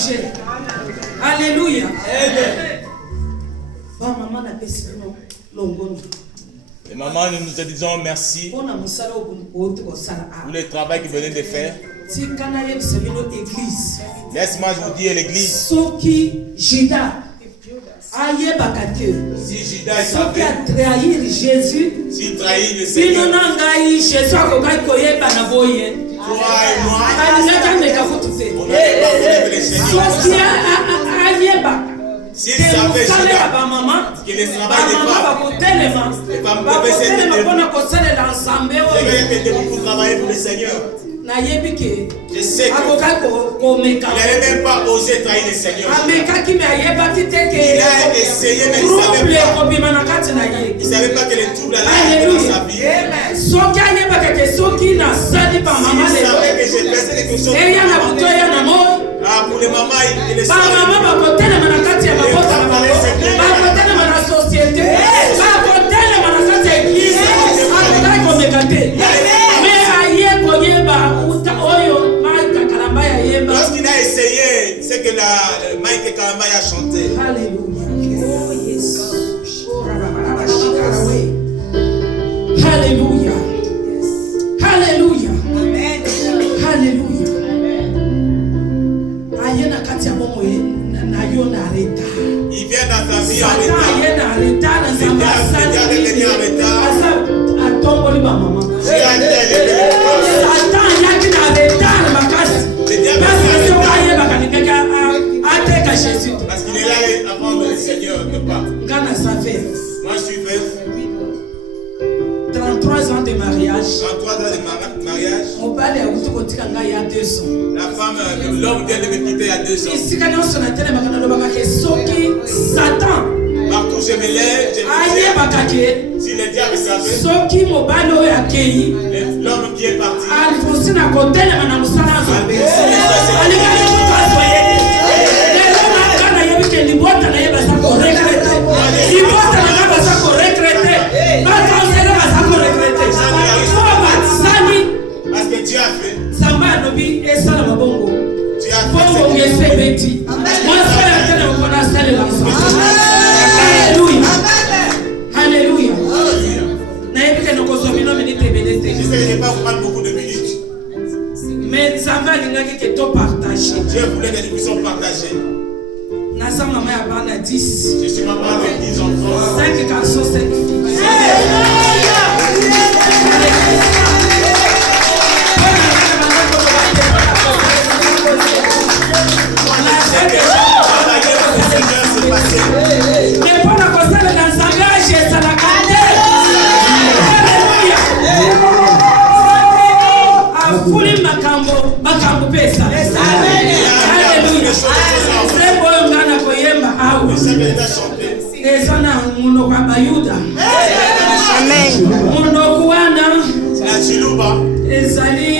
bouger. Alléluia. Maman n'a pas si long. Et maman, nous te disons merci pour le travail que vous venez de faire. Laisse-moi vous dire l'église. Si Judas a trahi Jésus, s'il trahit le Seigneur, toi et moi, s'il savait Judas que le travail des femmes, les femmes devaient s'être debout pour travailler pour le Seigneur. Je sais qu'il n'allait même pas oser trahir le Seigneur. Il a essayé, mais il ne savait pas que le trouble allait dans sa vie. S'il savait que je faisais quelque chose pour les mamans, il le savait. Lorsqu'il a essayé, c'est que Mike Kalamba a chanté. Alléluia. Alléluia. Alléluia. Alléluia. Il vient dans sa vie en retard. Parce qu'il est là avant le Seigneur ne part. Moi je suis veuf. 33 ans de mariage. 33 ans de mariage. La femme, l'homme vient de me quitter il y a 2 ans. Partout je me lève, je me dis, si le diable savait, l'homme qui est parti, parce que Dieu a fait. Alléluia. Je sais que je ne vais pas vous prendre beaucoup de minutes. Mais ça va partager. Dieu voulait que nous puissions partager. Je suis maman de 10 enfants. 5 garçons, 5 filles. Mais pour la cause de l'ensemblage, c'est la makambo pesa. Alléluia. C'est bon ngana koyemba awu. Ezana muno kwa bayuda. Amen. Muno kuana la chiluba. Ezali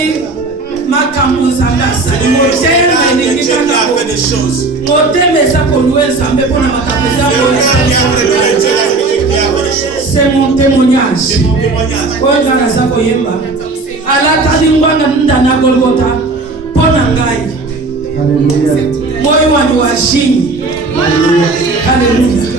makambo zangasa. Motema ndikika fait des choses. Motema za koluenza mbepona makambo za c'est mon témoignage. C'est mon témoignage. Ngana za koyemba. Alata lingwana ndana Golgotha pona ngai. Hallelujah. Moyo wangu wa chini. Hallelujah.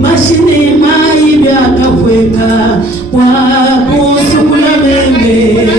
Mashini mai byakafweka kwa kusukula meme